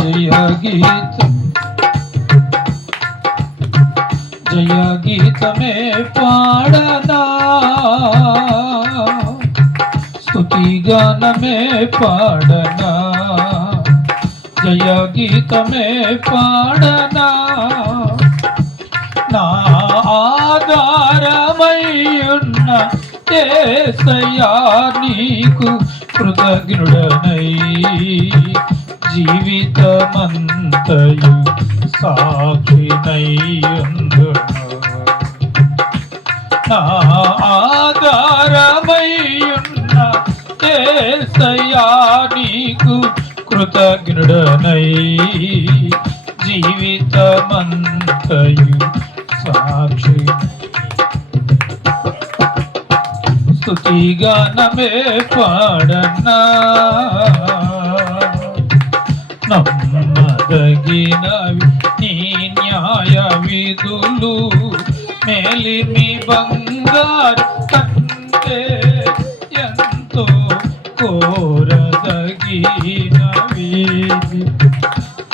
జయ గీతం జయ గీతమే పాడనా? స్తుతి గానమే పాడనా? జయ గీతమే పాడనా నా ఆధారమయ్యున్న ఏసయ్యా నీకు కృతజ్ఞుడనై. జీవితమంతయు సాక్షినయ్యుందును నా ఆధారమయ్యున్న ఏసయ్యా నీకు కృతజ్ఞుడనై జీవితమంతయు సాక్షి. స్తుతిగానమే పాడన్నా. నమ్మదగినవి నీ న్యాయ విధులు మేలిమి బంగారు కంటే ఎంతో కోరదగినవి.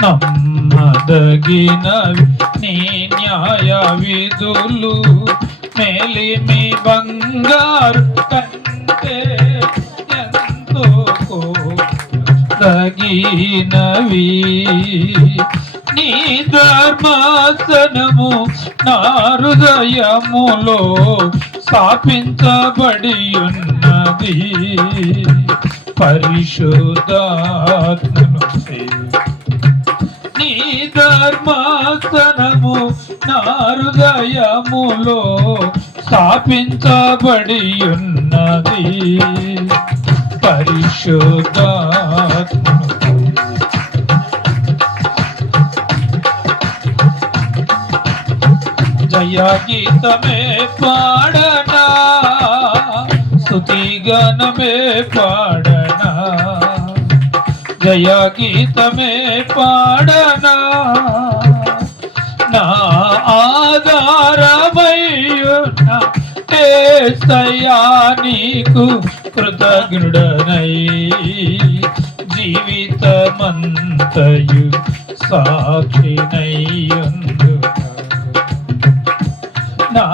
నమ్మదగినవి నీ న్యాయ విధులు మేలిమి బంగారు కంటే తగినవి నీ ధర్మాసనము నా హృదయములో స్థాపించబడి ఉన్నది పరిశుద్ధాత్మను నీ ధర్మాసనము నా హృదయములో స్థాపించబడి ఉన్నది పరిశుద్ధ జయ గీతమే పాడనా? స్తుతి గణమే పాడనా? జయ గీతమే పాడనా? నా ఆధారమయ్యున్న ఏసయ్యా నీకు కృతజ్ఞుడనై జీవితమంతయు సాక్షినయ్యుందు నా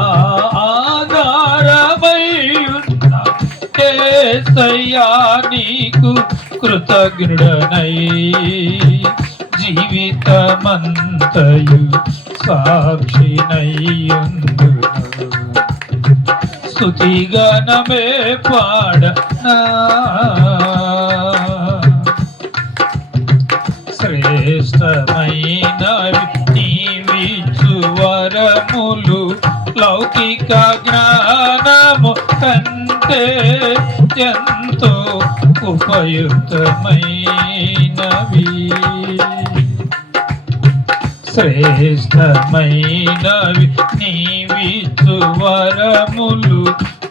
ఆధారమయ్యున్న ఏసయ్యా నీకు కృతజ్ఞుడనై జీవితమంతయు సాక్షినయ్యుందు స్తుతిగానమే పాడనా శ్రేష్టమైనవి నీవిచ్చు వరములు లౌకిక జ్ఞానము కంటే ఎంతో ఉపయుక్తమైనవి. శ్రేష్టమైనవి నీవిచ్చు వరములు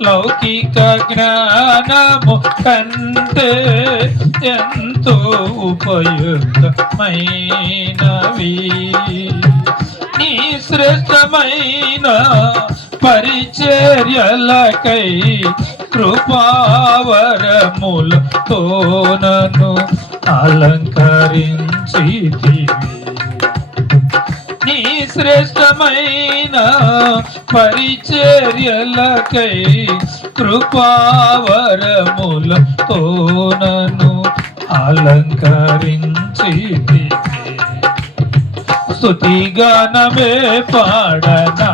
లౌకిక జ్ఞానము కంటే ఎంతో ఉపయుక్తమైనవి. నీ శ్రేష్టమైన పరిచర్యలకై కృపావరములతో నన్ను అలంకరించితివి. నీ శ్రేష్టమైన పరిచర్యలకై కృపావరములతో నన్ను అలంకరించి స్తుతిగానమే పాడనా?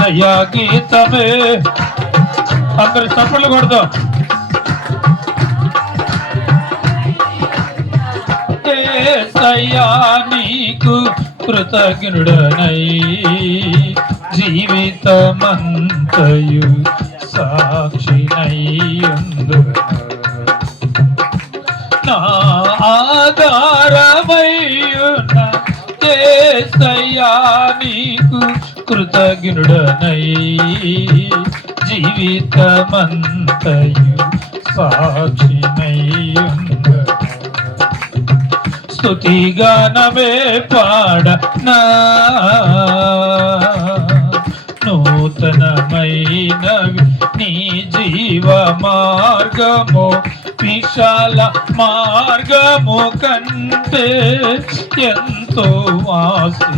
దయా గీతమే. అందరు చప్పట్లు కొడదాం. అయ్యా నీకు కృతజ్ఞుడనై. జీవితమంతయు సాక్షినయ్యుందు నా ఆధారమయ్యున్న ఏసయ్యా నీకు కృతజ్ఞుడనై. జీవితమంతయు స్థుతి గానమే పాడనా? నూతనమైనవి నీ జీవ మార్గము విశాల మార్గము కంటే ఎంతో వాసించదగినది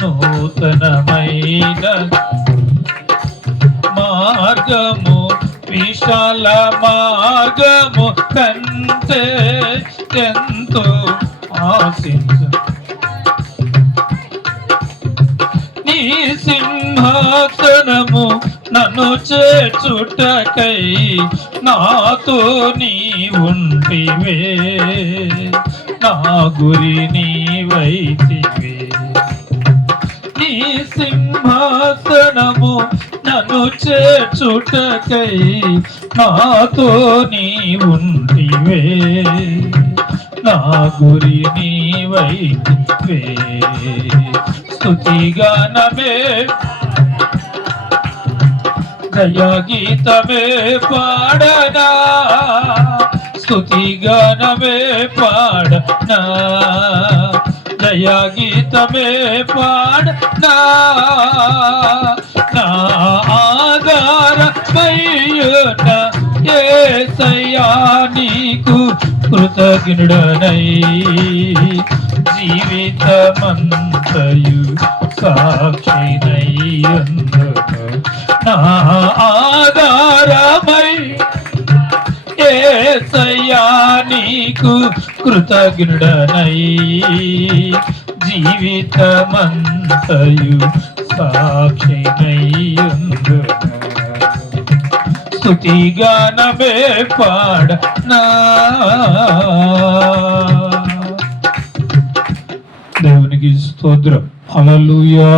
నూతనమైన మార్గము విశాల మార్గము కంటే ఎంతో ఆశించ. నీ సింహాసనము నన్ను చేచుటకై నాతో నీ ఉంటివే. నా గురి నీవైతివే చేర్చుటకై నాతో నీ ఉంటివే నా గురి నీవైతివే స్తుతిగానమే దయాగీతమే పాడనా. స్తుతిగానమే పాడనా దయాగీతమే పాడనా. నా ఆధార ఏసయ్యా నీకు కృతజ్ఞుడనై. జీవితమంతయు సాక్షినయ్యందును నా ఆధారమై. ఏసయ్యా నీకు కృతజ్ఞుడనై. జీవితమంతయు సాక్షినయ్యందును స్తుతిగానమే పాడనా దేవునికి స్తోత్రం. అలలుయా